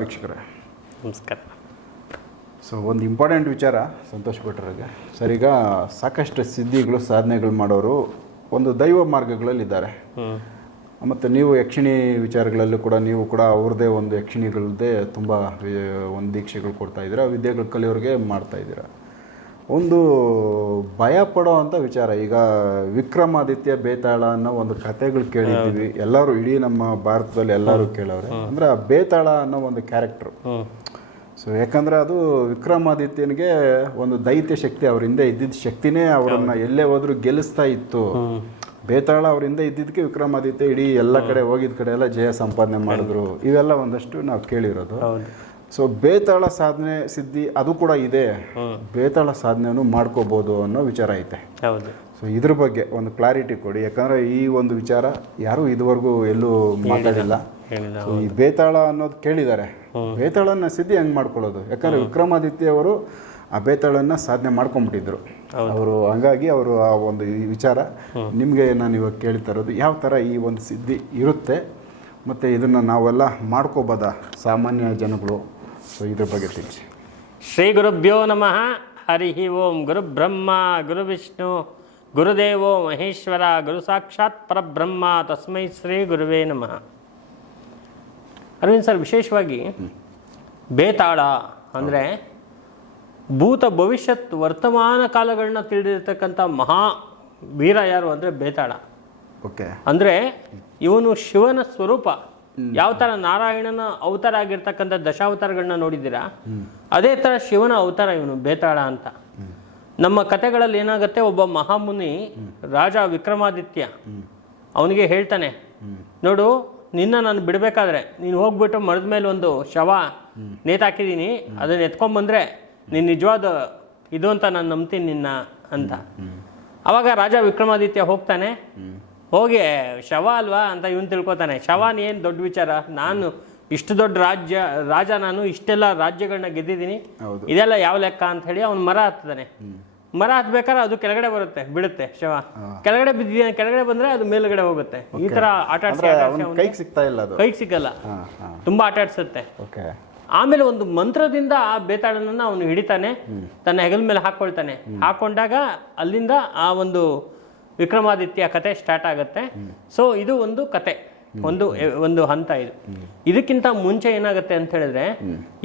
ವೀಕ್ಷಕರೇ. ನಮಸ್ಕಾರ. ಸೊ ಒಂದು ಇಂಪಾರ್ಟೆಂಟ್ ವಿಚಾರ ಸಂತೋಷ್ ಭಟ್ರಿಗೆ ಸರ್ ಈಗ ಸಾಕಷ್ಟು ಸಿದ್ಧಿಗಳು ಸಾಧನೆಗಳು ಮಾಡೋರು ಒಂದು ದೈವ ಮಾರ್ಗಗಳಲ್ಲಿದ್ದಾರೆ. ಮತ್ತು ನೀವು ಯಕ್ಷಿಣಿ ವಿಚಾರಗಳಲ್ಲೂ ಕೂಡ ನೀವು ಕೂಡ ಅವ್ರದ್ದೇ ಒಂದು ಯಕ್ಷಿಣಿಗಳದ್ದೇ ತುಂಬ ಒಂದು ದೀಕ್ಷೆಗಳು ಕೊಡ್ತಾ ಇದ್ದೀರಾ ವಿದ್ಯೆಗಳು ಕಲಿಯೋರಿಗೆ ಮಾಡ್ತಾ ಇದ್ದೀರಾ. ಒಂದು ಭಯ ಪಡೋ ಅಂತ ವಿಚಾರ. ಈಗ ವಿಕ್ರಮಾದಿತ್ಯ ಬೇತಾಳ ಅನ್ನೋ ಒಂದು ಕಥೆಗಳು ಕೇಳಿದ್ದೀವಿ. ಎಲ್ಲರೂ ಇಡೀ ನಮ್ಮ ಭಾರತದಲ್ಲಿ ಎಲ್ಲರೂ ಕೇಳವ್ರೆ. ಅಂದ್ರೆ ಆ ಬೇತಾಳ ಅನ್ನೋ ಒಂದು ಕ್ಯಾರೆಕ್ಟರ್. ಸೊ ಯಾಕಂದ್ರೆ ಅದು ವಿಕ್ರಮಾದಿತ್ಯನಿಗೆ ಒಂದು ದೈತ್ಯ ಶಕ್ತಿ ಅವರಿಂದ ಇದ್ದಿದ್ದ ಶಕ್ತಿನೇ ಅವರನ್ನ ಎಲ್ಲೇ ಹೋದ್ರು ಗೆಲ್ಲಿಸ್ತಾ ಇತ್ತು. ಬೇತಾಳ ಅವರಿಂದ ಇದ್ದಿದ್ದಕ್ಕೆ ವಿಕ್ರಮಾದಿತ್ಯ ಇಡೀ ಎಲ್ಲ ಕಡೆ ಹೋಗಿದ ಕಡೆ ಎಲ್ಲ ಜಯ ಸಂಪಾದನೆ ಮಾಡಿದ್ರು. ಇವೆಲ್ಲ ಒಂದಷ್ಟು ನಾವು ಕೇಳಿರೋದು. ಸೊ ಬೇತಾಳ ಸಾಧನೆ ಸಿದ್ಧಿ ಅದು ಕೂಡ ಇದೆ. ಬೇತಾಳ ಸಾಧನೆಯನ್ನು ಮಾಡ್ಕೋಬಹುದು ಅನ್ನೋ ವಿಚಾರ ಐತೆ. ಹೌದು. ಸೊ ಇದ್ರ ಬಗ್ಗೆ ಒಂದು ಕ್ಲಾರಿಟಿ ಕೊಡಿ. ಯಾಕಂದ್ರೆ ಈ ಒಂದು ವಿಚಾರ ಯಾರು ಇದುವರೆಗೂ ಎಲ್ಲೂ ಮಾತಾಡಿಲ್ಲ. ಈ ಬೇತಾಳ ಅನ್ನೋದು ಕೇಳಿದ್ದಾರೆ. ಬೇತಾಳನ್ನ ಸಿದ್ಧಿ ಹೆಂಗ್ ಮಾಡ್ಕೊಳ್ಳೋದು? ಯಾಕಂದ್ರೆ ವಿಕ್ರಮಾದಿತ್ಯ ಅವರು ಆ ಬೇತಾಳನ್ನ ಸಾಧನೆ ಮಾಡ್ಕೊಂಡ್ಬಿಟ್ಟಿದ್ರು. ಅವರು ಹಂಗಾಗಿ ಅವರು ಆ ಒಂದು ಈ ವಿಚಾರ ನಿಮಗೆ ನಾನು ಇವಾಗ ಕೇಳ್ತಾ ಇರೋದು ಯಾವ ಥರ ಈ ಒಂದು ಸಿದ್ಧಿ ಇರುತ್ತೆ? ಮತ್ತು ಇದನ್ನು ನಾವೆಲ್ಲ ಮಾಡ್ಕೋಬೋದಾ ಸಾಮಾನ್ಯ ಜನಗಳು? ಸೊ ಇದ್ರ ಬಗ್ಗೆ ತಿಳಿಸಿ. ಶ್ರೀ ಗುರುಭ್ಯೋ ನಮಃ. ಹರಿ ಓಂ ಗುರು ಬ್ರಹ್ಮ ಗುರು ವಿಷ್ಣು ಗುರುದೇವೋ ಮಹೇಶ್ವರ ಗುರು ಸಾಕ್ಷಾತ್ ಪರಬ್ರಹ್ಮ ತಸ್ಮೈ ಶ್ರೀ ಗುರುವೇ ನಮಃ. ಅರವಿಂದ್ ಸರ್ ವಿಶೇಷವಾಗಿ ಬೇತಾಳ ಅಂದರೆ ಭೂತ ಭವಿಷ್ಯತ್ ವರ್ತಮಾನ ಕಾಲಗಳನ್ನ ತಿಳಿದಿರ್ತಕ್ಕಂಥ ಮಹಾ ವೀರ ಯಾರು ಅಂದರೆ ಬೇತಾಳ. ಓಕೆ. ಅಂದರೆ ಇವನು ಶಿವನ ಸ್ವರೂಪ. ಯಾವ ತರ ನಾರಾಯಣನ ಅವತಾರ ಆಗಿರ್ತಕ್ಕಂಥ ದಶಾವತಾರಗಳನ್ನ ನೋಡಿದ್ದೀರಾ? ಅದೇ ತರ ಶಿವನ ಅವತಾರ ಇವನು ಬೇತಾಳ ಅಂತ. ನಮ್ಮ ಕತೆಗಳಲ್ಲಿ ಏನಾಗುತ್ತೆ ಒಬ್ಬ ಮಹಾಮುನಿ ರಾಜ ವಿಕ್ರಮಾದಿತ್ಯ ಅವನಿಗೆ ಹೇಳ್ತಾನೆ ನೋಡು ನಿನ್ನ ನಾನು ಬಿಡಬೇಕಾದ್ರೆ ನೀನು ಹೋಗ್ಬಿಟ್ಟು ಮರದ ಮೇಲೆ ಒಂದು ಶವ ನೇತಾಕಿದ್ದೀನಿ ಅದನ್ನ ಎತ್ಕೊಂಬಂದ್ರೆ ನೀನು ನಿಜವಾದ ಇದು ಅಂತ ನಾನು ನಂಬ್ತೀನಿ ನಿನ್ನ ಅಂತ. ಅವಾಗ ರಾಜ ವಿಕ್ರಮಾದಿತ್ಯ ಹೋಗ್ತಾನೆ ಹೋಗಿ ಶವ ಅಲ್ವಾ ಅಂತ ಇವನು ತಿಳ್ಕೊತಾನೆ. ಶವಾನ್ ಏನು ದೊಡ್ಡ ವಿಚಾರ? ನಾನು ಇಷ್ಟು ದೊಡ್ಡ ರಾಜ್ಯ ರಾಜ ನಾನು ಇಷ್ಟೆಲ್ಲ ರಾಜ್ಯಗಳನ್ನ ಗೆದ್ದಿದ್ದೀನಿ. ಇದೆಲ್ಲ ಯಾವ ಲೆಕ್ಕ ಅಂತ ಹೇಳಿ ಅವನು ಮರ ಹತ್ತಾನೆ ಮರ ಹತ್ಬೇಕಾದ್ರೆ ಅದು ಕೆಳಗಡೆ ಬರುತ್ತೆ ಬಿಡುತ್ತೆ ಶವ. ಕೆಳಗಡೆ ಬಿದ್ದ ಕೆಳಗಡೆ ಬಂದ್ರೆ ಅದು ಮೇಲ್ಗಡೆ ಹೋಗುತ್ತೆ. ಈ ತರ ಆಟ ಕೈಗೆ ಸಿಗ್ತಾ ಇಲ್ಲ ಕೈಗೆ ಸಿಗಲ್ಲ. ತುಂಬಾ ಆಟ ಆಡ್ಸುತ್ತೆ ಆಮೇಲೆ ಒಂದು ಮಂತ್ರದಿಂದ ಆ ಬೇತಾಳನನ್ನ ಅವನು ಹಿಡಿತಾನೆ ತನ್ನ ಹೆಗಲ ಮೇಲೆ ಹಾಕೊಳ್ತಾನೆ. ಹಾಕೊಂಡಾಗ ಅಲ್ಲಿಂದ ಆ ಒಂದು ವಿಕ್ರಮಾದಿತ್ಯ ಕತೆ ಸ್ಟಾರ್ಟ್ ಆಗುತ್ತೆ. ಸೊ ಇದು ಒಂದು ಕತೆ. ಒಂದು ಒಂದು ಹಂತ ಇದು. ಇದಕ್ಕಿಂತ ಮುಂಚೆ ಏನಾಗುತ್ತೆ ಅಂತ ಹೇಳಿದ್ರೆ,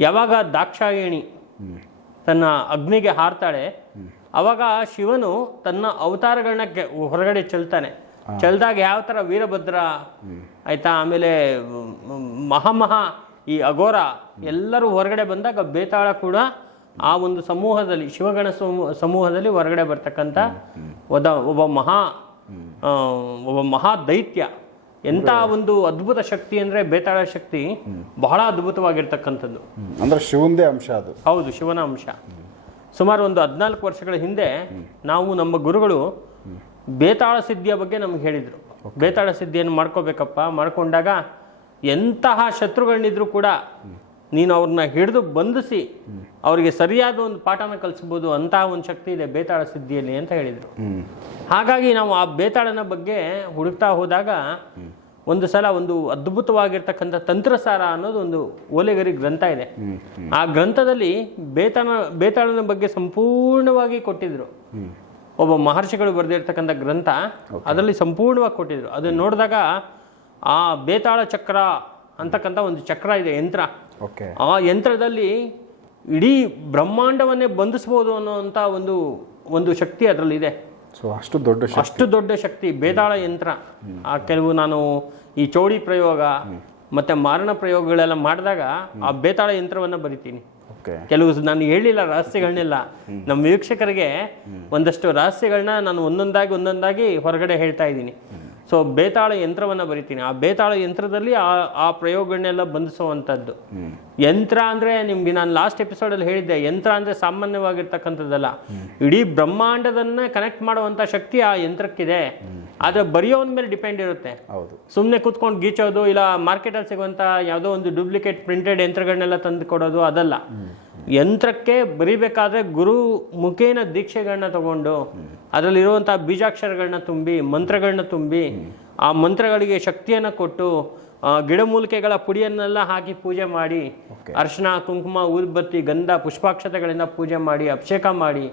ಯಾವಾಗ ದಾಕ್ಷಾಯಣಿ ತನ್ನ ಅಗ್ನಿಗೆ ಹಾರ್ತಾಳೆ, ಅವಾಗ ಶಿವನು ತನ್ನ ಅವತಾರಗಳನ್ನ ಹೊರಗಡೆ ಚೆಲ್ತಾನೆ. ಚೆಲ್ದಾಗ ಯಾವ ತರ ವೀರಭದ್ರ, ಆಯ್ತಾ, ಆಮೇಲೆ ಮಹಾಮಹಾ ಈ ಅಘೋರ ಎಲ್ಲರೂ ಹೊರಗಡೆ ಬಂದಾಗ ಬೇತಾಳ ಕೂಡ ಆ ಒಂದು ಸಮೂಹದಲ್ಲಿ ಶಿವಗಣ ಸಮೂಹದಲ್ಲಿ ಹೊರಗಡೆ ಬರ್ತಕ್ಕಂಥ ಒದ ಒಬ್ಬ ಮಹಾ ಒಬ್ಬ ಮಹಾ ದೈತ್ಯ ಎಂಥ ಒಂದು ಅದ್ಭುತ ಶಕ್ತಿ ಅಂದ್ರೆ ಬೇತಾಳ ಶಕ್ತಿ ಬಹಳ ಅದ್ಭುತವಾಗಿರ್ತಕ್ಕಂಥದ್ದು. ಅಂದ್ರೆ ಶಿವಂದೇ ಅಂಶ ಅದು. ಹೌದು ಶಿವನ ಅಂಶ. ಸುಮಾರು ಒಂದು ಹದಿನಾಲ್ಕು ವರ್ಷಗಳ ಹಿಂದೆ ನಾವು ನಮ್ಮ ಗುರುಗಳು ಬೇತಾಳ ಸಿದ್ಧಿಯ ಬಗ್ಗೆ ನಮ್ಗೆ ಹೇಳಿದರು. ಬೇತಾಳ ಸಿದ್ಧಿಯನ್ನು ಮಾಡ್ಕೋಬೇಕಪ್ಪ. ಮಾಡ್ಕೊಂಡಾಗ ಎಂತಹ ಶತ್ರುಗಳನ್ನಿದ್ರು ಕೂಡ ನೀನು ಅವ್ರನ್ನ ಹಿಡಿದು ಬಂಧಿಸಿ ಅವರಿಗೆ ಸರಿಯಾದ ಒಂದು ಪಾಠನ ಕಲಿಸ್ಬೋದು ಅಂತಹ ಒಂದು ಶಕ್ತಿ ಇದೆ ಬೇತಾಳ ಸಿದ್ಧಿಯಲ್ಲಿ ಅಂತ ಹೇಳಿದರು. ಹಾಗಾಗಿ ನಾವು ಆ ಬೇತಾಳನ ಬಗ್ಗೆ ಹುಡುಕ್ತಾ ಹೋದಾಗ ಒಂದು ಸಲ ಒಂದು ಅದ್ಭುತವಾಗಿರ್ತಕ್ಕಂಥ ತಂತ್ರಸಾರ ಅನ್ನೋದು ಒಂದು ಓಲೆಗರಿ ಗ್ರಂಥ ಇದೆ. ಆ ಗ್ರಂಥದಲ್ಲಿ ಬೇತಾಳ ಬೇತಾಳನ ಬಗ್ಗೆ ಸಂಪೂರ್ಣವಾಗಿ ಕೊಟ್ಟಿದ್ರು. ಒಬ್ಬ ಮಹರ್ಷಿಗಳು ಬರೆದಿರ್ತಕ್ಕಂಥ ಗ್ರಂಥ ಅದರಲ್ಲಿ ಸಂಪೂರ್ಣವಾಗಿ ಕೊಟ್ಟಿದ್ರು. ಅದನ್ನ ನೋಡಿದಾಗ ಆ ಬೇತಾಳ ಚಕ್ರ ಅಂತಕ್ಕಂಥ ಒಂದು ಚಕ್ರ ಇದೆ ಯಂತ್ರ. ಆ ಯಂತ್ರದಲ್ಲಿ ಇಡೀ ಬ್ರಹ್ಮಾಂಡವನ್ನೇ ಬಂಧಿಸಬಹುದು ಅನ್ನೋಂಥ ಒಂದು ಒಂದು ಶಕ್ತಿ ಅದರಲ್ಲಿ ಇದೆ ಸೊ ಅಷ್ಟು ದೊಡ್ಡ ಅಷ್ಟು ದೊಡ್ಡ ಶಕ್ತಿ ಬೇತಾಳ ಯಂತ್ರ. ಆ ಕೆಲವು ನಾನು ಈ ಚೌಡಿ ಪ್ರಯೋಗ ಮತ್ತೆ ಮಾರಣ ಪ್ರಯೋಗಗಳೆಲ್ಲ ಮಾಡಿದಾಗ ಆ ಬೇತಾಳ ಯಂತ್ರವನ್ನ ಬರಿತೀನಿ. ಓಕೆ ಕೆಲವು ನಾನು ಹೇಳಿಲ್ಲ ರಹಸ್ಯಗಳನ್ನೆಲ್ಲ ನಮ್ಮ ವೀಕ್ಷಕರಿಗೆ ಒಂದಷ್ಟು ರಹಸ್ಯಗಳನ್ನ ನಾನು ಒಂದೊಂದಾಗಿ ಒಂದೊಂದಾಗಿ ಹೊರಗಡೆ ಹೇಳ್ತಾ ಇದ್ದೀನಿ. ಸೊ ಬೇತಾಳ ಯಂತ್ರವನ್ನ ಬರಿತೀನಿ. ಆ ಬೇತಾಳ ಯಂತ್ರದಲ್ಲಿ ಆ ಆ ಪ್ರಯೋಗಗಳನ್ನೆಲ್ಲ ಬಂಧಿಸುವಂಥದ್ದು. ಯಂತ್ರ ಅಂದರೆ ನಿಮಗೆ ನಾನು ಲಾಸ್ಟ್ ಎಪಿಸೋಡಲ್ಲಿ ಹೇಳಿದ್ದೆ ಯಂತ್ರ ಅಂದರೆ ಸಾಮಾನ್ಯವಾಗಿರ್ತಕ್ಕಂಥದ್ದಲ್ಲ. ಇಡೀ ಬ್ರಹ್ಮಾಂಡದನ್ನೇ ಕನೆಕ್ಟ್ ಮಾಡುವಂಥ ಶಕ್ತಿ ಆ ಯಂತ್ರಕ್ಕಿದೆ. ಆದರೆ ಬರೆಯೋನ್ ಮೇಲೆ ಡಿಪೆಂಡ್ ಇರುತ್ತೆ. ಹೌದು. ಸುಮ್ಮನೆ ಕೂತ್ಕೊಂಡು ಗೀಚೋದು ಇಲ್ಲ ಮಾರ್ಕೆಟಲ್ಲಿ ಸಿಗುವಂಥ ಯಾವುದೋ ಒಂದು ಡೂಪ್ಲಿಕೇಟ್ ಪ್ರಿಂಟೆಡ್ ಯಂತ್ರಗಳನ್ನೆಲ್ಲ ತಂದು ಕೊಡೋದು ಅದಲ್ಲ. ಯಂತ್ರಕ್ಕೆ ಬರಿಬೇಕಾದ್ರೆ ಗುರು ಮುಖೇನ ದೀಕ್ಷೆಗಳನ್ನ ತಗೊಂಡು ಅದರಲ್ಲಿರುವಂಥ ಬೀಜಾಕ್ಷರಗಳನ್ನ ತುಂಬಿ ಮಂತ್ರಗಳನ್ನ ತುಂಬಿ, ಆ ಮಂತ್ರಗಳಿಗೆ ಶಕ್ತಿಯನ್ನು ಕೊಟ್ಟು ಗಿಡಮೂಲಿಕೆಗಳ ಪುಡಿಯನ್ನೆಲ್ಲ ಹಾಕಿ ಪೂಜೆ ಮಾಡಿ ಅರ್ಶನ ಕುಂಕುಮ ಊದ್ಬತ್ತಿ ಗಂಧ ಪುಷ್ಪಾಕ್ಷತೆಗಳಿಂದ ಪೂಜೆ ಮಾಡಿ ಅಭಿಷೇಕ ಮಾಡಿ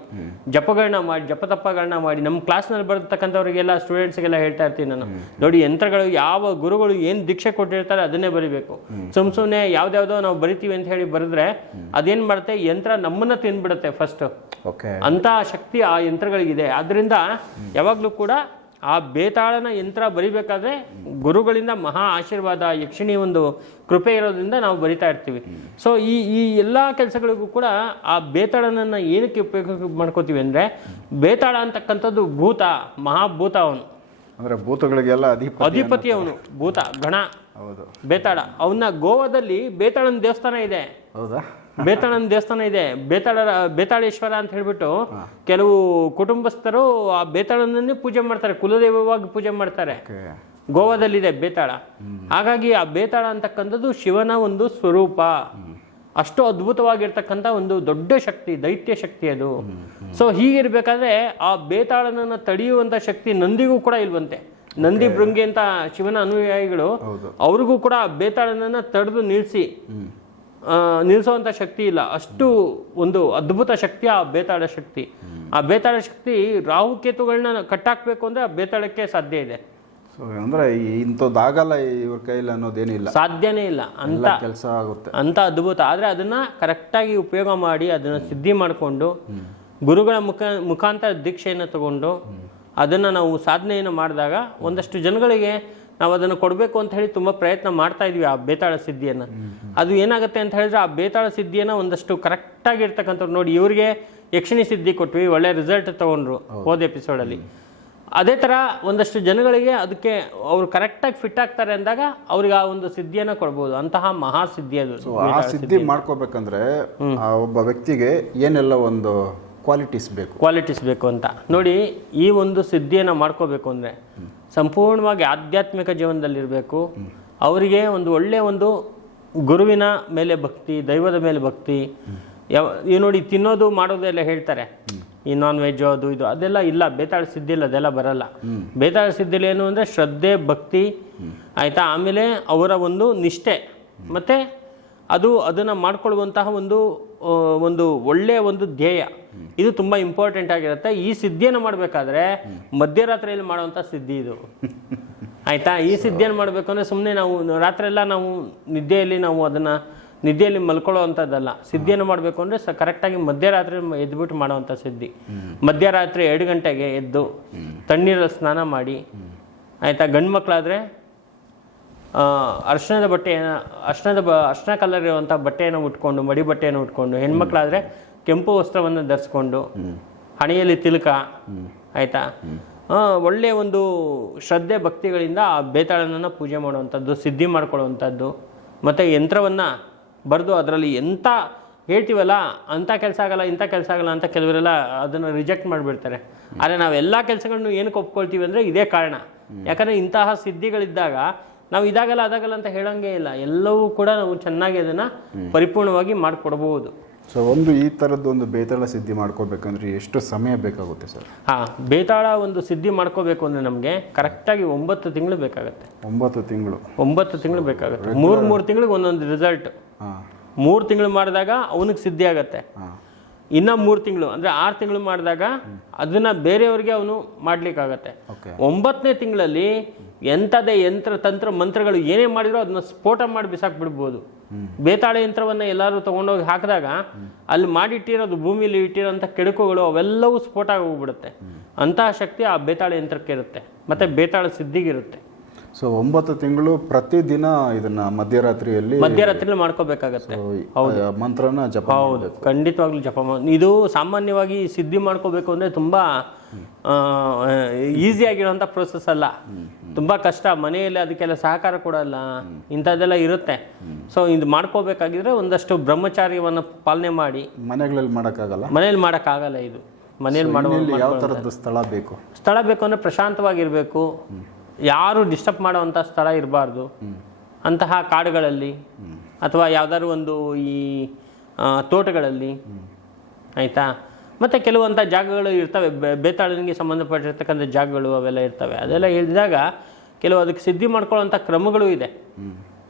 ಜಪಗಳನ್ನ ಮಾಡಿ ಜಪತಪ್ಪಗಳನ್ನ ಮಾಡಿ ನಮ್ಮ ಕ್ಲಾಸ್ನಲ್ಲಿ ಬರ್ತಕ್ಕಂಥವ್ರಿಗೆಲ್ಲ ಸ್ಟೂಡೆಂಟ್ಸ್ಗೆಲ್ಲ ಹೇಳ್ತಾ ಇರ್ತೀನಿ ನಾನು ನೋಡಿ ಯಂತ್ರಗಳು ಯಾವ ಗುರುಗಳು ಏನು ದೀಕ್ಷೆ ಕೊಟ್ಟಿರ್ತಾರೆ ಅದನ್ನೇ ಬರಿಬೇಕು. ಸುಮ್ ಸುಮ್ಮನೆ ಯಾವ್ದ್ಯಾವ್ದೋ ನಾವು ಬರಿತೀವಿ ಅಂತ ಹೇಳಿ ಬರೆದ್ರೆ ಅದೇನ್ ಮಾಡುತ್ತೆ? ಯಂತ್ರ ನಮ್ಮನ್ನ ತಿನ್ಬಿಡುತ್ತೆ ಫಸ್ಟ್ ಅಂತ ಶಕ್ತಿ ಆ ಯಂತ್ರಗಳಿಗಿದೆ. ಆದ್ರಿಂದ ಯಾವಾಗಲೂ ಕೂಡ ಆ ಬೇತಾಳನ ಯಂತ್ರ ಬರಿಬೇಕಾದ್ರೆ ಗುರುಗಳಿಂದ ಮಹಾ ಆಶೀರ್ವಾದ ಯಕ್ಷಿಣಿ ಒಂದು ಕೃಪೆ ಇರೋದ್ರಿಂದ ನಾವು ಬರಿತಾ ಇರ್ತೀವಿ. ಸೊ ಈ ಈ ಎಲ್ಲ ಕೆಲಸಗಳಿಗೂ ಕೂಡ ಆ ಬೇತಾಳನನ್ನ ಏನಕ್ಕೆ ಉಪಯೋಗ ಮಾಡ್ಕೋತೀವಿ ಅಂದ್ರೆ ಬೇತಾಳ ಅಂತಕ್ಕಂಥದ್ದು ಭೂತ ಮಹಾಭೂತ ಅವನು. ಅಂದ್ರೆ ಭೂತಗಳಿಗೆಲ್ಲ ಅಧಿಪತಿ ಅಧಿಪತಿ ಅವನು ಭೂತ ಗಣ ಹೌದು. ಬೇತಾಳ ಅವನ್ನ ಗೋವಾದಲ್ಲಿ ಬೇತಾಳನ ದೇವಸ್ಥಾನ ಇದೆ. ಹೌದಾ? ಬೇತಾಳನ ದೇವಸ್ಥಾನ ಇದೆ. ಬೇತಾಳ ಬೇತಾಳೇಶ್ವರ ಅಂತ ಹೇಳ್ಬಿಟ್ಟು ಕೆಲವು ಕುಟುಂಬಸ್ಥರು ಆ ಬೇತಾಳನನ್ನೇ ಪೂಜೆ ಮಾಡ್ತಾರೆ. ಕುಲದೈವವಾಗಿ ಪೂಜೆ ಮಾಡ್ತಾರೆ. ಗೋವಾದಲ್ಲಿದೆ ಬೇತಾಳ. ಹಾಗಾಗಿ ಆ ಬೇತಾಳ ಅಂತಕ್ಕಂಥದ್ದು ಶಿವನ ಒಂದು ಸ್ವರೂಪ. ಅಷ್ಟು ಅದ್ಭುತವಾಗಿರ್ತಕ್ಕಂಥ ಒಂದು ದೊಡ್ಡ ಶಕ್ತಿ ದೈತ್ಯ ಶಕ್ತಿ ಅದು. ಸೊ ಹೀಗಿರ್ಬೇಕಾದ್ರೆ ಆ ಬೇತಾಳನನ್ನ ತಡೆಯುವಂತ ಶಕ್ತಿ ನಂದಿಗೂ ಕೂಡ ಇಲ್ವಂತೆ. ನಂದಿ ಭೃಂಗಿ ಅಂತ ಶಿವನ ಅನುಯಾಯಿಗಳು. ಅವ್ರಿಗೂ ಕೂಡ ಆ ಬೇತಾಳನನ್ನ ತಡೆದು ನಿಲ್ಲಿಸಿ ಆ, ನಿಲ್ಲಿಸುವಂತ ಶಕ್ತಿ ಇಲ್ಲ. ಅಷ್ಟು ಒಂದು ಅದ್ಭುತ ಶಕ್ತಿ ಆ ಬೇತಾಳ ಶಕ್ತಿ. ಆ ಬೇತಾಳ ಶಕ್ತಿ ರಾಹುಕೇತುಗಳನ್ನ ಕಟ್ಟಾಕ್ಬೇಕು ಅಂದ್ರೆ ಆ ಬೇತಾಳಕ್ಕೆ ಸಾಧ್ಯ ಇದೆ. ಸೊ ಅಂದ್ರೆ ಇಂಥದ್ದಾಗಲ್ಲ ಇವ್ರ ಕೈಲಿ ಅನ್ನೋದೇನಿಲ್ಲ. ಸಾಧ್ಯನೇ ಇಲ್ಲ. ಅಂತ ಕೆಲಸ ಆಗುತ್ತೆ. ಅಂತ ಅದ್ಭುತ. ಆದರೆ ಅದನ್ನ ಕರೆಕ್ಟಾಗಿ ಉಪಯೋಗ ಮಾಡಿ ಅದನ್ನ ಸಿದ್ಧಿ ಮಾಡಿಕೊಂಡು ಗುರುಗಳ ಮುಖ ಮುಖಾಂತರ ದೀಕ್ಷೆಯನ್ನು ತಗೊಂಡು ಅದನ್ನ ನಾವು ಸಾಧನೆಯನ್ನು ಮಾಡಿದಾಗ ಒಂದಷ್ಟು ಜನಗಳಿಗೆ ನಾವು ಅದನ್ನು ಕೊಡಬೇಕು ಅಂತ ಹೇಳಿ ತುಂಬಾ ಪ್ರಯತ್ನ ಮಾಡ್ತಾ ಇದ್ವಿ ಆ ಬೇತಾಳ ಸಿದ್ಧಿಯನ್ನ. ಅದು ಏನಾಗುತ್ತೆ ಅಂತ ಹೇಳಿದ್ರೆ ಆ ಬೇತಾಳ ಸಿದ್ಧಿಯನ್ನ ಒಂದಷ್ಟು ಕರೆಕ್ಟಾಗಿ ಇರ್ತಕ್ಕಂಥವ್ರು ನೋಡಿ ಇವರಿಗೆ ಯಕ್ಷಿಣಿ ಸಿದ್ಧಿ ಕೊಟ್ವಿ ಒಳ್ಳೆ ರಿಸಲ್ಟ್ ತಗೊಂಡ್ರು ಹೋದ. ಎಪಿಸೋಡಲ್ಲಿ ಅದೇ ಥರ ಒಂದಷ್ಟು ಜನಗಳಿಗೆ ಅದಕ್ಕೆ ಅವರು ಕರೆಕ್ಟಾಗಿ ಫಿಟ್ ಆಗ್ತಾರೆ ಅಂದಾಗ ಅವ್ರಿಗೆ ಆ ಒಂದು ಸಿದ್ಧಿಯನ್ನು ಕೊಡ್ಬೋದು. ಅಂತಹ ಮಹಾ ಸಿದ್ಧಿ ಅದು ಆ ಸಿದ್ಧಿ ಮಾಡ್ಕೋಬೇಕಂದ್ರೆ ಆ ಒಬ್ಬ ವ್ಯಕ್ತಿಗೆ ಏನೆಲ್ಲ ಒಂದು ಕ್ವಾಲಿಟೀಸ್ ಬೇಕು? ಕ್ವಾಲಿಟೀಸ್ ಬೇಕು ಅಂತ. ನೋಡಿ ಈ ಒಂದು ಸಿದ್ಧಿಯನ್ನು ಮಾಡ್ಕೋಬೇಕು ಅಂದರೆ ಸಂಪೂರ್ಣವಾಗಿ ಆಧ್ಯಾತ್ಮಿಕ ಜೀವನದಲ್ಲಿರಬೇಕು. ಅವರಿಗೆ ಒಂದು ಒಳ್ಳೆಯ ಒಂದು ಗುರುವಿನ ಮೇಲೆ ಭಕ್ತಿ, ದೈವದ ಮೇಲೆ ಭಕ್ತಿ. ಯಾವ, ಈ ನೋಡಿ ತಿನ್ನೋದು ಮಾಡೋದೆಲ್ಲ ಹೇಳ್ತಾರೆ. ಈ ನಾನ್ ವೆಜ್ ಅದು ಇದು, ಅದೆಲ್ಲ ಇಲ್ಲ, ಬೇತಾಳ ಸಿದ್ಧಿಲ್ಲ ಅದೆಲ್ಲ ಬರಲ್ಲ. ಬೇತಾಳ ಸಿದ್ಧಿಲ್ಲ ಏನು ಅಂದರೆ ಶ್ರದ್ಧೆ, ಭಕ್ತಿ, ಆಯಿತಾ? ಆಮೇಲೆ ಅವರ ಒಂದು ನಿಷ್ಠೆ. ಮತ್ತು ಅದು ಅದನ್ನು ಮಾಡ್ಕೊಳ್ಳುವಂತಹ ಒಂದು ಒಂದು ಒಳ್ಳೆಯ ಒಂದು ಧ್ಯೇಯ. ಇದು ತುಂಬ ಇಂಪಾರ್ಟೆಂಟ್ ಆಗಿರುತ್ತೆ. ಈ ಸಿದ್ಧಿಯನ್ನು ಮಾಡಬೇಕಾದ್ರೆ ಮಧ್ಯರಾತ್ರಿಯಲ್ಲಿ ಮಾಡುವಂಥ ಸಿದ್ಧಿ ಇದು. ಆಯಿತಾ? ಈ ಸಿದ್ಧಿಯನ್ನು ಮಾಡಬೇಕು ಅಂದರೆ ಸುಮ್ಮನೆ ನಾವು ರಾತ್ರಿ ಎಲ್ಲ ನಾವು ನಿದ್ದೆಯಲ್ಲಿ ನಾವು ಅದನ್ನು ನಿದ್ದೆಯಲ್ಲಿ ಮಲ್ಕೊಳ್ಳೋ ಅಂಥದ್ದಲ್ಲ ಸಿದ್ಧಿಯನ್ನು ಮಾಡಬೇಕು ಅಂದರೆ ಸ ಕರೆಕ್ಟಾಗಿ ಮಧ್ಯರಾತ್ರಿ ಎದ್ಬಿಟ್ಟು ಮಾಡುವಂಥ ಸಿದ್ಧಿ. ಮಧ್ಯರಾತ್ರಿ ಎರಡು ಗಂಟೆಗೆ ಎದ್ದು ತಣ್ಣೀರಲ್ಲಿ ಸ್ನಾನ ಮಾಡಿ. ಆಯಿತಾ? ಗಂಡು ಮಕ್ಕಳಾದರೆ ಆ, ಬಟ್ಟೆ ಬಟ್ಟೆಯನ್ನು ಅರ್ಶನದ ಬ ಅರ್ಶನ ಕಲರ್ ಇರುವಂಥ ಬಟ್ಟೆಯನ್ನು ಉಟ್ಕೊಂಡು ಮಡಿ ಬಟ್ಟೆಯನ್ನು ಉಟ್ಕೊಂಡು ಹೆಣ್ಮಕ್ಳಾದರೆ ಕೆಂಪು ವಸ್ತ್ರವನ್ನು ಧರಿಸ್ಕೊಂಡು ಹಣೆಯಲ್ಲಿ ತಿಲಕ ಆಯಿತಾ? ಒಳ್ಳೆಯ ಒಂದು ಶ್ರದ್ಧೆ ಭಕ್ತಿಗಳಿಂದ ಆ ಬೇತಾಳನನ್ನು ಪೂಜೆ ಮಾಡುವಂಥದ್ದು ಸಿದ್ಧಿ ಮಾಡ್ಕೊಳ್ಳುವಂಥದ್ದು ಮತ್ತು ಯಂತ್ರವನ್ನು ಬರೆದು ಅದರಲ್ಲಿ ಎಂಥ ಹೇಳ್ತೀವಲ್ಲ ಅಂಥ ಕೆಲಸ ಆಗಲ್ಲ ಇಂಥ ಕೆಲಸ ಆಗಲ್ಲ ಅಂತ ಕೆಲವರೆಲ್ಲ ಅದನ್ನು ರಿಜೆಕ್ಟ್ ಮಾಡಿಬಿಡ್ತಾರೆ. ಆದರೆ ನಾವೆಲ್ಲ ಕೆಲಸಗಳನ್ನು ಏನಕ್ಕೆ ಒಪ್ಕೊಳ್ತೀವಿ ಅಂದರೆ ಇದೇ ಕಾರಣ. ಯಾಕಂದರೆ ಇಂತಹ ಸಿದ್ಧಿಗಳಿದ್ದಾಗ ನಾವು ಇದಾಗಲ್ಲ ಅದಾಗಲ್ಲ ಅಂತ ಹೇಳೋಂಗೆ ಇಲ್ಲ. ಎಲ್ಲವೂ ಕೂಡ ನಾವು ಚೆನ್ನಾಗಿ ಅದನ್ನು ಪರಿಪೂರ್ಣವಾಗಿ ಮಾಡಿಕೊಡ್ಬೋದು. ಸೊ ಒಂದು ಈ ಥರದ್ದು ಒಂದು ಬೇತಾಳ ಸಿದ್ಧಿ ಮಾಡ್ಕೋಬೇಕಂದ್ರೆ ಎಷ್ಟು ಸಮಯ ಬೇಕಾಗುತ್ತೆ ಸರ್? ಹಾಂ ಬೇತಾಳ ಒಂದು ಸಿದ್ಧಿ ಮಾಡ್ಕೋಬೇಕು ಅಂದರೆ ನಮಗೆ ಕರೆಕ್ಟಾಗಿ ಒಂಬತ್ತು ತಿಂಗಳು ಬೇಕಾಗುತ್ತೆ. ಒಂಬತ್ತು ತಿಂಗಳು. ಒಂಬತ್ತು ತಿಂಗಳು ಬೇಕಾಗುತ್ತೆ. ಮೂರು ಮೂರು ತಿಂಗಳಿಗೆ ಒಂದೊಂದು ರಿಸಲ್ಟ್ ಮೂರು ತಿಂಗಳು ಮಾಡಿದಾಗ ಅವನಿಗೆ ಸಿದ್ಧಿ ಆಗುತ್ತೆ. ಇನ್ನ ಮೂರು ತಿಂಗಳು ಅಂದರೆ ಆರು ತಿಂಗಳು ಮಾಡಿದಾಗ ಅದನ್ನ ಬೇರೆಯವ್ರಿಗೆ ಅವನು ಮಾಡ್ಲಿಕ್ಕಾಗತ್ತೆ. ಒಂಬತ್ತನೇ ತಿಂಗಳಲ್ಲಿ ಎಂಥದೇ ಯಂತ್ರ ತಂತ್ರ ಮಂತ್ರಗಳು ಏನೇ ಮಾಡಿದ್ರು ಅದನ್ನ ಸ್ಫೋಟ ಮಾಡಿ ಬಿಸಾಕ್ಬಿಡ್ಬೋದು ಬೇತಾಳ ಯಂತ್ರವನ್ನ ಎಲ್ಲರೂ ತಗೊಂಡೋಗಿ ಹಾಕಿದಾಗ ಅಲ್ಲಿ ಮಾಡಿಟ್ಟಿರೋದು ಭೂಮಿಲಿ ಇಟ್ಟಿರೋಂಥ ಕೆಡುಕುಗಳು ಅವೆಲ್ಲವೂ ಸ್ಫೋಟ ಆಗೋಗ್ಬಿಡುತ್ತೆ. ಹೋಗ್ಬಿಡುತ್ತೆ ಅಂತಹ ಶಕ್ತಿ ಆ ಬೇತಾಳ ಯಂತ್ರಕ್ಕೆ ಇರುತ್ತೆ. ಮತ್ತೆ ಬೇತಾಳ ಸಿದ್ಧಿಗಿರುತ್ತೆ. ಸೊ ಒಂಬತ್ತು ತಿಂಗಳು ಪ್ರತಿದಿನ ಇದನ್ನ ಮಧ್ಯರಾತ್ರಿಯಲ್ಲಿ ಮಧ್ಯರಾತ್ರಿಯಲ್ಲಿ ಮಾಡ್ಕೋಬೇಕಾಗತ್ತೆ. ಮಂತ್ರನ ಜಪ ಹೌದು. ಖಂಡಿತವಾಗ್ಲೂ ಜಪ ಇದು ಸಾಮಾನ್ಯವಾಗಿ ಸಿದ್ಧಿ ಮಾಡ್ಕೋಬೇಕು ಅಂದ್ರೆ ತುಂಬಾ ಈಸಿ ಆಗಿರುವಂತ ಪ್ರೋಸೆಸ್ ಅಲ್ಲ. ತುಂಬಾ ಕಷ್ಟ. ಮನೆಯಲ್ಲಿ ಅದಕ್ಕೆಲ್ಲ ಸಹಕಾರ ಕೊಡಲ್ಲ ಇಂಥದ್ದೆಲ್ಲ ಇರುತ್ತೆ. ಸೊ ಇದು ಮಾಡ್ಕೋಬೇಕಾಗಿದ್ರೆ ಒಂದಷ್ಟು ಬ್ರಹ್ಮಚಾರ್ಯವನ್ನು ಪಾಲನೆ ಮಾಡಿ. ಮನೆಗಳಲ್ಲಿ ಮಾಡೋಕ್ಕಾಗಲ್ಲ? ಮನೆಯಲ್ಲಿ ಮಾಡೋಕ್ಕಾಗಲ್ಲ ಇದು. ಮನೆಯಲ್ಲಿ ಮಾಡುವ ಯಾವ ಸ್ಥಳ ಬೇಕು? ಸ್ಥಳ ಬೇಕು ಅಂದರೆ ಪ್ರಶಾಂತವಾಗಿರಬೇಕು. ಯಾರು ಡಿಸ್ಟರ್ಬ್ ಮಾಡುವಂಥ ಸ್ಥಳ ಇರಬಾರ್ದು. ಅಂತಹ ಕಾಡುಗಳಲ್ಲಿ ಅಥವಾ ಯಾವ್ದಾದ್ರು ಒಂದು ಈ ತೋಟಗಳಲ್ಲಿ. ಆಯಿತಾ? ಮತ್ತು ಕೆಲವಂಥ ಜಾಗಗಳು ಇರ್ತವೆ. ಬೇತಾಳನಿಗೆ ಸಂಬಂಧಪಟ್ಟಿರ್ತಕ್ಕಂಥ ಜಾಗಗಳು ಅವೆಲ್ಲ ಇರ್ತವೆ. ಅದೆಲ್ಲ ಹೇಳಿದಾಗ ಕೆಲವು ಅದಕ್ಕೆ ಸಿದ್ಧಿ ಮಾಡ್ಕೊಳ್ಳೋಂಥ ಕ್ರಮಗಳು ಇದೆ.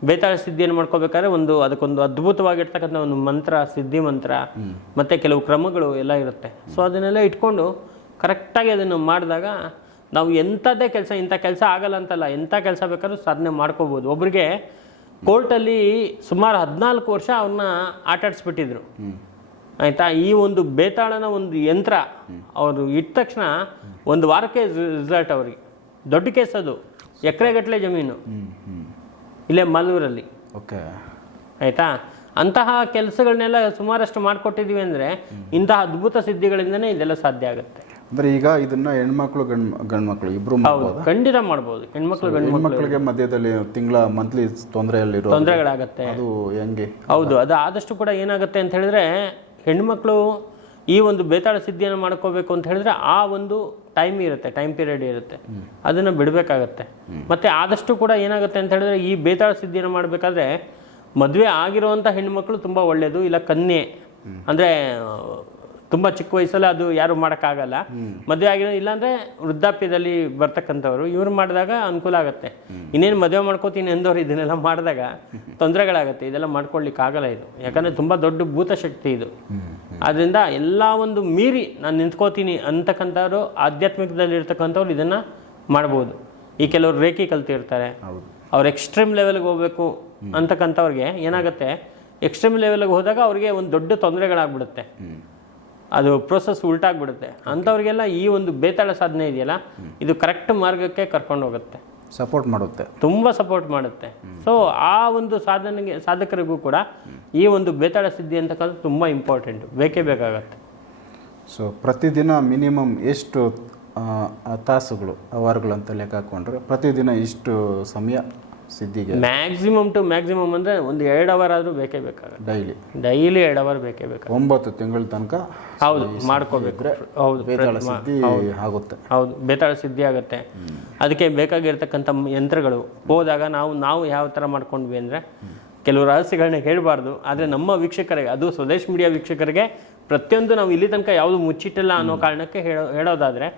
ಬೇತಾಳ ಸಿದ್ಧಿಯನ್ನು ಮಾಡ್ಕೋಬೇಕಾದ್ರೆ ಒಂದು ಅದಕ್ಕೊಂದು ಅದ್ಭುತವಾಗಿರ್ತಕ್ಕಂಥ ಒಂದು ಮಂತ್ರ, ಸಿದ್ಧಿ ಮಂತ್ರ, ಮತ್ತು ಕೆಲವು ಕ್ರಮಗಳು ಎಲ್ಲ ಇರುತ್ತೆ. ಸೊ ಅದನ್ನೆಲ್ಲ ಇಟ್ಕೊಂಡು ಕರೆಕ್ಟಾಗಿ ಅದನ್ನು ಮಾಡಿದಾಗ ನಾವು ಎಂಥದ್ದೇ ಕೆಲಸ, ಇಂಥ ಕೆಲಸ ಆಗಲ್ಲ ಅಂತಲ್ಲ, ಎಂಥ ಕೆಲಸ ಬೇಕಾದ್ರೂ ಸಾಧನೆ ಮಾಡ್ಕೋಬೋದು. ಒಬ್ರಿಗೆ ಕೋರ್ಟಲ್ಲಿ ಸುಮಾರು ಹದಿನಾಲ್ಕು ವರ್ಷ ಅವನ್ನ ಆಟಾಡಿಸ್ಬಿಟ್ಟಿದ್ರು. ಆಯ್ತಾ? ಈ ಒಂದು ಬೇತಾಳನ ಒಂದು ಯಂತ್ರ ಅವರು ಇಟ್ಟ ತಕ್ಷಣ ಒಂದು ವಾರಕ್ಕೆ ರಿಸಲ್ಟ್ ಅವ್ರಿಗೆ. ದೊಡ್ಡ ಕೇಸ್ ಅದು. ಎಕರೆಗಟ್ಟಲೆ ಜಮೀನು. ಇಲ್ಲೇ ಮಲ್ಲೂರಲ್ಲಿ ಓಕೆ. ಆಯ್ತಾ? ಅಂತಹ ಕೆಲಸಗಳನ್ನೆಲ್ಲ ಸುಮಾರಷ್ಟು ಮಾಡಿಕೊಟ್ಟಿದ್ದೀವಿ ಅಂದರೆ ಇಂತಹ ಅದ್ಭುತ ಸಿದ್ಧಿಗಳಿಂದನೇ ಇದೆಲ್ಲ ಸಾಧ್ಯ ಆಗುತ್ತೆ. ಅಂದ್ರೆ ಈಗ ಇದನ್ನ ಹೆಣ್ಮಕ್ಳು ಗಂಡ್ ಗಂಡ್ಮಕ್ಳು ಇಬ್ರು ಖಂಡಿತ ಮಾಡ್ಬೋದು. ಹೆಣ್ಮಕ್ಳು ಗಂಡು ಹೆಣ್ಮಕ್ಳಿಗೆ ಮಧ್ಯದಲ್ಲಿ ತಿಂಗಳ ಮಂತ್ಲಿ ತೊಂದರೆಯಲ್ಲಿ ತೊಂದರೆಗಳಾಗತ್ತೆ. ಅದು ಹೆಂಗೆ? ಹೌದು. ಅದು ಆದಷ್ಟು ಕೂಡ ಏನಾಗುತ್ತೆ ಅಂತ ಹೇಳಿದ್ರೆ ಹೆಣ್ಮಕ್ಳು ಈ ಒಂದು ಬೇತಾಳ ಸಿದ್ಧಿಯನ್ನು ಮಾಡ್ಕೋಬೇಕು ಅಂತ ಹೇಳಿದ್ರೆ ಆ ಒಂದು ಟೈಮ್ ಇರುತ್ತೆ ಟೈಮ್ ಪೀರಿಯಡ್ ಇರುತ್ತೆ. ಅದನ್ನು ಬಿಡಬೇಕಾಗತ್ತೆ. ಮತ್ತೆ ಆದಷ್ಟು ಕೂಡ ಏನಾಗುತ್ತೆ ಅಂತ ಹೇಳಿದ್ರೆ ಈ ಬೇತಾಳ ಸಿದ್ಧಿಯನ್ನು ಮಾಡಬೇಕಾದ್ರೆ ಮದುವೆ ಆಗಿರುವಂಥ ಹೆಣ್ಮಕ್ಳು ತುಂಬ ಒಳ್ಳೆಯದು ಇಲ್ಲ ಕನ್ಯೆ. ಅಂದರೆ ತುಂಬ ಚಿಕ್ಕ ವಯಸ್ಸಲ್ಲಿ ಅದು ಯಾರು ಮಾಡೋಕ್ಕಾಗಲ್ಲ. ಮದುವೆ ಆಗಿರೋ ಇಲ್ಲಾಂದ್ರೆ ವೃದ್ಧಾಪ್ಯದಲ್ಲಿ ಬರ್ತಕ್ಕಂಥವ್ರು ಇವ್ರು ಮಾಡಿದಾಗ ಅನುಕೂಲ ಆಗುತ್ತೆ. ಇನ್ನೇನು ಮದುವೆ ಮಾಡ್ಕೋತೀನಿ ಎಂದವ್ರು ಇದನ್ನೆಲ್ಲ ಮಾಡಿದಾಗ ತೊಂದರೆಗಳಾಗುತ್ತೆ. ಇದೆಲ್ಲ ಮಾಡ್ಕೊಳ್ಲಿಕ್ಕೆ ಆಗಲ್ಲ ಇದು. ಯಾಕಂದರೆ ತುಂಬ ದೊಡ್ಡ ಭೂತ ಶಕ್ತಿ ಇದು. ಆದ್ದರಿಂದ ಎಲ್ಲ ಒಂದು ಮೀರಿ ನಾನು ನಿಂತ್ಕೋತೀನಿ ಅಂತಕ್ಕಂಥವ್ರು ಆಧ್ಯಾತ್ಮಿಕದಲ್ಲಿ ಇರ್ತಕ್ಕಂಥವ್ರು ಇದನ್ನು ಮಾಡ್ಬೋದು. ಈ ಕೆಲವರು ರೇಖಿ ಕಲ್ತಿರ್ತಾರೆ ಅವ್ರು ಎಕ್ಸ್ಟ್ರೀಮ್ ಲೆವೆಲ್ಗೆ ಹೋಗ್ಬೇಕು ಅಂತಕ್ಕಂಥವ್ರಿಗೆ ಏನಾಗುತ್ತೆ? ಎಕ್ಸ್ಟ್ರೀಮ್ ಲೆವೆಲ್ಗೆ ಹೋದಾಗ ಅವ್ರಿಗೆ ಒಂದು ದೊಡ್ಡ ತೊಂದರೆಗಳಾಗ್ಬಿಡುತ್ತೆ. ಅದು ಪ್ರೊಸೆಸ್ ಉಲ್ಟಾಗ್ಬಿಡುತ್ತೆ. ಅಂಥವ್ರಿಗೆಲ್ಲ ಈ ಒಂದು ಬೇತಾಳ ಸಾಧನೆ ಇದೆಯಲ್ಲ ಇದು ಕರೆಕ್ಟ್ ಮಾರ್ಗಕ್ಕೆ ಕರ್ಕೊಂಡು ಹೋಗುತ್ತೆ. ಸಪೋರ್ಟ್ ಮಾಡುತ್ತೆ. ತುಂಬ ಸಪೋರ್ಟ್ ಮಾಡುತ್ತೆ. ಸೊ ಆ ಒಂದು ಸಾಧನೆಗೆ ಸಾಧಕರಿಗೂ ಕೂಡ ಈ ಒಂದು ಬೇತಾಳ ಸಿದ್ಧಿ ಅಂತಕ್ಕಂಥ ತುಂಬ ಇಂಪಾರ್ಟೆಂಟ್ ಬೇಕೇ ಬೇಕಾಗತ್ತೆ. ಸೊ ಪ್ರತಿದಿನ ಮಿನಿಮಮ್ ಎಷ್ಟು ತಾಸುಗಳು ಅವರ್ಗಳು ಅಂತ ಲೆಕ್ಕ ಹಾಕೊಂಡ್ರೆ ಪ್ರತಿದಿನ ಇಷ್ಟು ಸಮಯ ಸಿದ್ಧಿಗೆ. ಮ್ಯಾಕ್ಸಿಮಮ್ ಟು ಮ್ಯಾಕ್ಸಿಮಮ್ ಅಂದರೆ ಒಂದು ಎರಡು ಅವರ್ ಆದರೂ ಬೇಕೇ ಬೇಕಾಗುತ್ತೆ. ಡೈಲಿ ಡೈಲಿ ಎರಡು ಅವರ್ ಬೇಕೇ ಬೇಕಾಗುತ್ತೆ. ಒಂಬತ್ತು ತಿಂಗಳ ತನಕ ಹೌದು ಮಾಡ್ಕೋಬೇಕು. ಹೌದು ಬೇತಾಳ ಸಿದ್ಧಿ ಆಗುತ್ತೆ. ಹೌದು ಬೇತಾಳ ಸಿದ್ಧಿ ಆಗುತ್ತೆ. ಅದಕ್ಕೆ ಬೇಕಾಗಿರ್ತಕ್ಕಂಥ ಯಂತ್ರಗಳು ಹೋದಾಗ ನಾವು ನಾವು ಯಾವ ಥರ ಮಾಡ್ಕೊಂಡ್ವಿ ಅಂದರೆ ಕೆಲವು ರಹಸ್ಯಗಳನ್ನ ಹೇಳಬಾರ್ದು ಆದರೆ ನಮ್ಮ ವೀಕ್ಷಕರಿಗೆ ಅದು ಸ್ವದೇಶ್ ಮೀಡಿಯಾ ವೀಕ್ಷಕರಿಗೆ ಪ್ರತಿಯೊಂದು ನಾವು ಇಲ್ಲಿ ತನಕ ಯಾವುದು ಮುಚ್ಚಿಟ್ಟಿಲ್ಲ ಅನ್ನೋ ಕಾರಣಕ್ಕೆ ಹೇಳೋ ಹೇಳೋದಾದರೆ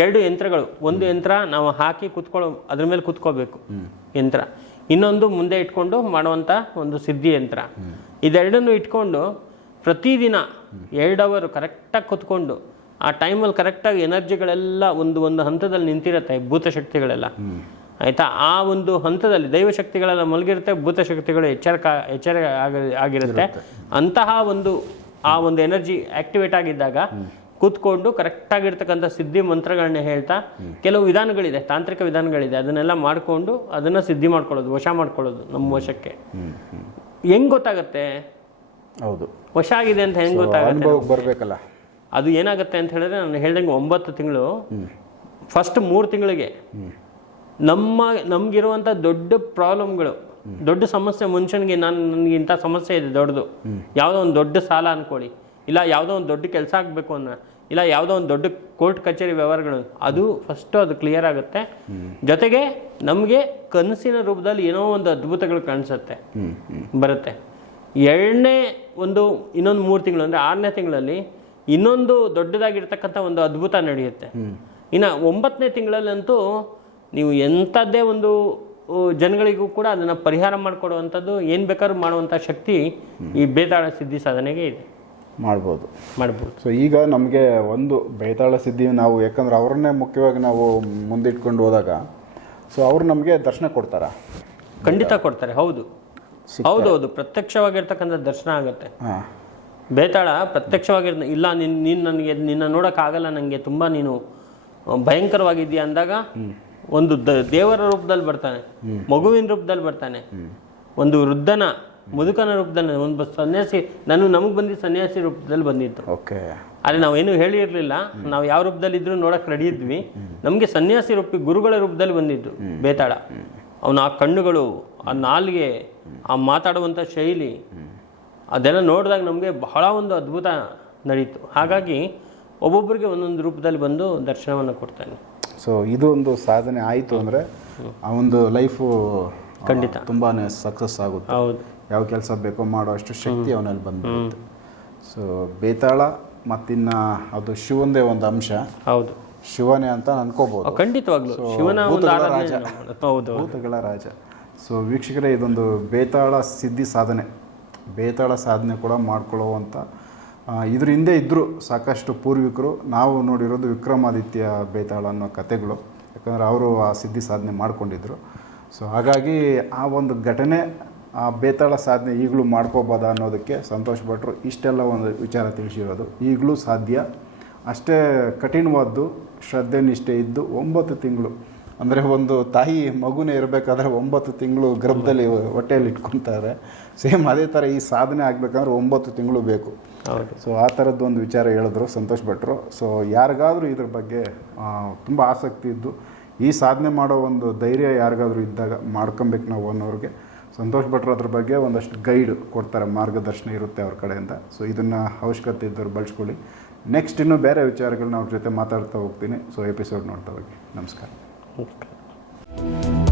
ಎರಡು ಯಂತ್ರಗಳು. ಒಂದು ಯಂತ್ರ ನಾವು ಹಾಕಿ ಕುತ್ಕೊಳ್ಳೋ ಅದ್ರ ಮೇಲೆ ಕುತ್ಕೋಬೇಕು. ಯಂತ್ರ. ಇನ್ನೊಂದು ಮುಂದೆ ಇಟ್ಕೊಂಡು ಮಾಡುವಂಥ ಒಂದು ಸಿದ್ಧಿ ಯಂತ್ರ. ಇದೆರಡನ್ನು ಇಟ್ಕೊಂಡು ಪ್ರತಿದಿನ ಎರಡು ಅವರು ಕರೆಕ್ಟಾಗಿ ಕೂತ್ಕೊಂಡು ಆ ಟೈಮಲ್ಲಿ ಕರೆಕ್ಟಾಗಿ ಎನರ್ಜಿಗಳೆಲ್ಲ ಒಂದು ಒಂದು ಹಂತದಲ್ಲಿ ನಿಂತಿರುತ್ತೆ ಭೂತಶಕ್ತಿಗಳೆಲ್ಲ. ಆಯಿತಾ? ಆ ಒಂದು ಹಂತದಲ್ಲಿ ದೈವಶಕ್ತಿಗಳೆಲ್ಲ ಮಲಗಿರುತ್ತೆ ಭೂತಶಕ್ತಿಗಳು ಎಚ್ಚರಕ ಎಚ್ಚರ ಆಗಿ ಆಗಿರುತ್ತೆ. ಅಂತಹ ಒಂದು ಆ ಒಂದು ಎನರ್ಜಿ ಆಕ್ಟಿವೇಟ್ ಆಗಿದ್ದಾಗ ಕೂತ್ಕೊಂಡು ಕರೆಕ್ಟಾಗಿರ್ತಕ್ಕಂಥ ಸಿದ್ಧಿ ಮಂತ್ರಗಳನ್ನ ಹೇಳ್ತಾ ಕೆಲವು ವಿಧಾನಗಳಿದೆ ತಾಂತ್ರಿಕ ವಿಧಾನಗಳಿದೆ. ಅದನ್ನೆಲ್ಲ ಮಾಡಿಕೊಂಡು ಅದನ್ನು ಸಿದ್ಧಿ ಮಾಡ್ಕೊಳ್ಳೋದು ವಶ ಮಾಡ್ಕೊಳ್ಳೋದು ನಮ್ಮ ವಶಕ್ಕೆ. ಹೆಂಗ್ ಗೊತ್ತಾಗತ್ತೆ? ಹೌದು. ವಶ ಆಗಿದೆ ಅಂತ ಹೆಂಗ್ ಗೊತ್ತಾಗುತ್ತೆ? ಬರಬೇಕಲ್ಲ. ಅದು ಏನಾಗುತ್ತೆ ಅಂತ ಹೇಳಿದ್ರೆ ನಾನು ಹೇಳ್ದಂಗೆ ಒಂಬತ್ತು ತಿಂಗಳು ಫಸ್ಟ್ ಮೂರು ತಿಂಗಳಿಗೆ ನಮ್ಮ ನಮ್ಗಿರುವಂಥ ದೊಡ್ಡ ಪ್ರಾಬ್ಲಮ್ಗಳು ದೊಡ್ಡ ಸಮಸ್ಯೆ ಮನುಷ್ಯನಿಗೆ ನಾನು ನನಗೆ ಇಂಥ ಸಮಸ್ಯೆ ಇದೆ ದೊಡ್ಡದು. ಯಾವುದೋ ಒಂದು ದೊಡ್ಡ ಸಾಲ ಅನ್ಕೊಳ್ಳಿ. ಇಲ್ಲ ಯಾವುದೋ ಒಂದು ದೊಡ್ಡ ಕೆಲಸ ಆಗಬೇಕು ಅನ್ನೋ ಇಲ್ಲ ಯಾವುದೋ ಒಂದು ದೊಡ್ಡ ಕೋರ್ಟ್ ಕಚೇರಿ ವ್ಯವಹಾರಗಳು ಅದು ಫಸ್ಟು ಅದು ಕ್ಲಿಯರ್ ಆಗುತ್ತೆ. ಜೊತೆಗೆ ನಮಗೆ ಕನಸಿನ ರೂಪದಲ್ಲಿ ಏನೋ ಒಂದು ಅದ್ಭುತಗಳು ಕಾಣಿಸುತ್ತೆ. ಬರುತ್ತೆ. ಎರಡನೇ ಒಂದು ಇನ್ನೊಂದು ಮೂರು ತಿಂಗಳು ಅಂದರೆ ಆರನೇ ತಿಂಗಳಲ್ಲಿ ಇನ್ನೊಂದು ದೊಡ್ಡದಾಗಿರ್ತಕ್ಕಂಥ ಒಂದು ಅದ್ಭುತ ನಡೆಯುತ್ತೆ. ಇನ್ನು ಒಂಬತ್ತನೇ ತಿಂಗಳಲ್ಲಂತೂ ನೀವು ಎಂಥದ್ದೇ ಒಂದು ಜನಗಳಿಗೂ ಕೂಡ ಅದನ್ನು ಪರಿಹಾರ ಮಾಡಿಕೊಡುವಂಥದ್ದು ಏನು ಬೇಕಾದ್ರೂ ಮಾಡುವಂಥ ಶಕ್ತಿ ಈ ಬೇತಾಳ ಸಿದ್ಧಿ ಸಾಧನೆಗೆ ಇದೆ. ಮಾಡ್ಬೋದು. ಮಾಡ್ಬೋದು. ಸೊ ಈಗ ನಮಗೆ ಒಂದು ಬೇತಾಳ ಸಿದ್ಧಿ ನಾವು ಯಾಕಂದ್ರೆ ಅವ್ರನ್ನೇ ಮುಖ್ಯವಾಗಿ ನಾವು ಮುಂದಿಟ್ಕೊಂಡು ಹೋದಾಗ ಸೊ ಅವ್ರು ನಮಗೆ ದರ್ಶನ ಕೊಡ್ತಾರ. ಖಂಡಿತ ಕೊಡ್ತಾರೆ ಹೌದು. ಹೌದು ಹೌದು ಪ್ರತ್ಯಕ್ಷವಾಗಿರ್ತಕ್ಕಂಥ ದರ್ಶನ ಆಗುತ್ತೆ. ಹಾಂ. ಬೇತಾಳ ಪ್ರತ್ಯಕ್ಷವಾಗಿರ್ ಇಲ್ಲ ನಿನ್ ನೀನು ನನಗೆ ನಿನ್ನ ನೋಡೋಕ್ಕಾಗಲ್ಲ ನನಗೆ ತುಂಬ ನೀನು ಭಯಂಕರವಾಗಿದ್ದೀಯ ಅಂದಾಗ ಒಂದು ದೇವರ ರೂಪದಲ್ಲಿ ಬರ್ತಾನೆ ಮಗುವಿನ ರೂಪದಲ್ಲಿ ಬರ್ತಾನೆ ಒಂದು ವೃದ್ಧನ ಮುದುಕನ ರೂಪದಲ್ಲಿ ಒಂದು ಸನ್ಯಾಸಿ ನಾನು ನಮಗೆ ಬಂದಿದ್ದು ಸನ್ಯಾಸಿ ರೂಪದಲ್ಲಿ ಬಂದಿತ್ತು. ಓಕೆ. ಆದರೆ ನಾವೇನು ಹೇಳಿರಲಿಲ್ಲ ನಾವು ಯಾವ ರೂಪದಲ್ಲಿ ಇದ್ರು ನೋಡಕ್ಕೆ ರೆಡಿ ಇದ್ವಿ. ನಮಗೆ ಸನ್ಯಾಸಿ ರೂಪ ಗುರುಗಳ ರೂಪದಲ್ಲಿ ಬಂದಿದ್ದು ಬೇತಾಳ. ಅವನ ಆ ಕಣ್ಣುಗಳು ಆ ನಾಲಿಗೆ ಆ ಮಾತಾಡುವಂಥ ಶೈಲಿ ಅದೆಲ್ಲ ನೋಡಿದಾಗ ನಮಗೆ ಬಹಳ ಒಂದು ಅದ್ಭುತ ನಡೀತು. ಹಾಗಾಗಿ ಒಬ್ಬೊಬ್ಬರಿಗೆ ಒಂದೊಂದು ರೂಪದಲ್ಲಿ ಬಂದು ದರ್ಶನವನ್ನು ಕೊಡ್ತಾನೆ. ಸೊ ಇದು ಒಂದು ಸಾಧನೆ ಆಯಿತು ಅಂದರೆ ಆ ಒಂದು ಲೈಫು ಖಂಡಿತ. ತುಂಬಾ ಸಕ್ಸಸ್ ಆಗುತ್ತೆ. ಹೌದು. ಯಾವ ಕೆಲಸ ಬೇಕೋ ಮಾಡೋ ಅಷ್ಟು ಶಕ್ತಿ ಅವನಲ್ಲಿ ಬಂದ್ಬಿಡುತ್ತೆ. ಸೊ ಬೇತಾಳ ಮತ್ತಿನ್ನ ಅದು ಶಿವಂದೇ ಒಂದು ಅಂಶ. ಹೌದು. ಶಿವನೇ ಅಂತ ಅನ್ಕೋಬಹುದು ಖಂಡಿತವಾಗ್ಲೂ. ಶಿವನ ಭೂತಗಳ ರಾಜ. ಹೌದು. ಭೂತಗಳ ರಾಜ. ಸೊ ವೀಕ್ಷಕರೇ ಇದೊಂದು ಬೇತಾಳ ಸಿದ್ಧಿ ಸಾಧನೆ. ಬೇತಾಳ ಸಾಧನೆ ಕೂಡ ಮಾಡ್ಕೊಳ್ಳುವಂಥ ಆ, ಇದ್ರ ಹಿಂದೆ ಇದ್ದರು ಸಾಕಷ್ಟು ಪೂರ್ವಿಕರು. ನಾವು ನೋಡಿರೋದು ವಿಕ್ರಮಾದಿತ್ಯ ಬೇತಾಳ ಅನ್ನೋ ಕತೆಗಳು ಯಾಕಂದರೆ ಅವರು ಆ ಸಿದ್ಧಿ ಸಾಧನೆ ಮಾಡ್ಕೊಂಡಿದ್ರು. ಸೊ ಹಾಗಾಗಿ ಆ ಒಂದು ಘಟನೆ ಬೇತಾಳ ಸಾಧನೆ ಈಗಲೂ ಮಾಡ್ಕೋಬೋದಾ ಅನ್ನೋದಕ್ಕೆ ಸಂತೋಷ್ ಭಟ್ರು ಇಷ್ಟೆಲ್ಲ ಒಂದು ವಿಚಾರ ತಿಳಿಸಿರೋದು. ಈಗಲೂ ಸಾಧ್ಯ. ಅಷ್ಟೇ ಕಠಿಣವಾದ್ದು ಶ್ರದ್ಧೆ ನಿಷ್ಠೆ ಇದ್ದು ಒಂಬತ್ತು ತಿಂಗಳು. ಅಂದರೆ ಒಂದು ತಾಯಿ ಮಗುನೇ ಇರಬೇಕಾದ್ರೆ ಒಂಬತ್ತು ತಿಂಗಳು ಗರ್ಭದಲ್ಲಿ ಹೊಟ್ಟೆಯಲ್ಲಿ ಇಟ್ಕೊತಾರೆ. ಸೇಮ್ ಅದೇ ಥರ ಈ ಸಾಧನೆ ಆಗಬೇಕಂದ್ರೆ ಒಂಬತ್ತು ತಿಂಗಳು ಬೇಕು. ಸೊ ಆ ಥರದ್ದು ಒಂದು ವಿಚಾರ ಹೇಳಿದ್ರು ಸಂತೋಷ್ ಭಟ್ರು. ಸೊ ಯಾರಿಗಾದರೂ ಇದ್ರ ಬಗ್ಗೆ ತುಂಬ ಆಸಕ್ತಿ ಇದ್ದು ಈ ಸಾಧನೆ ಮಾಡೋ ಒಂದು ಧೈರ್ಯ ಯಾರಿಗಾದರೂ ಇದ್ದಾಗ ಮಾಡ್ಕೊಬೇಕು ನಾವು ಅನ್ನೋರಿಗೆ. ಸಂತೋಷ್ ಭಟ್ರು ಅದ್ರ ಬಗ್ಗೆ ಒಂದಷ್ಟು ಗೈಡ್ ಕೊಡ್ತಾರೆ, ಮಾರ್ಗದರ್ಶನ ಇರುತ್ತೆ ಅವ್ರ ಕಡೆಯಿಂದ. ಸೊ ಇದನ್ನು ಅವಶ್ಯಕತೆ ಇದ್ದವ್ರು ಬಳಸ್ಕೊಳ್ಳಿ. ನೆಕ್ಸ್ಟ್ ಇನ್ನೂ ಬೇರೆ ವಿಚಾರಗಳನ್ನ ಅವ್ರ ಜೊತೆ ಮಾತಾಡ್ತಾ ಹೋಗ್ತೀನಿ. ಸೊ ಎಪಿಸೋಡ್ ನೋಡ್ತಾ ಹೋಗಿ. ನಮಸ್ಕಾರ. ನಮಸ್ಕಾರ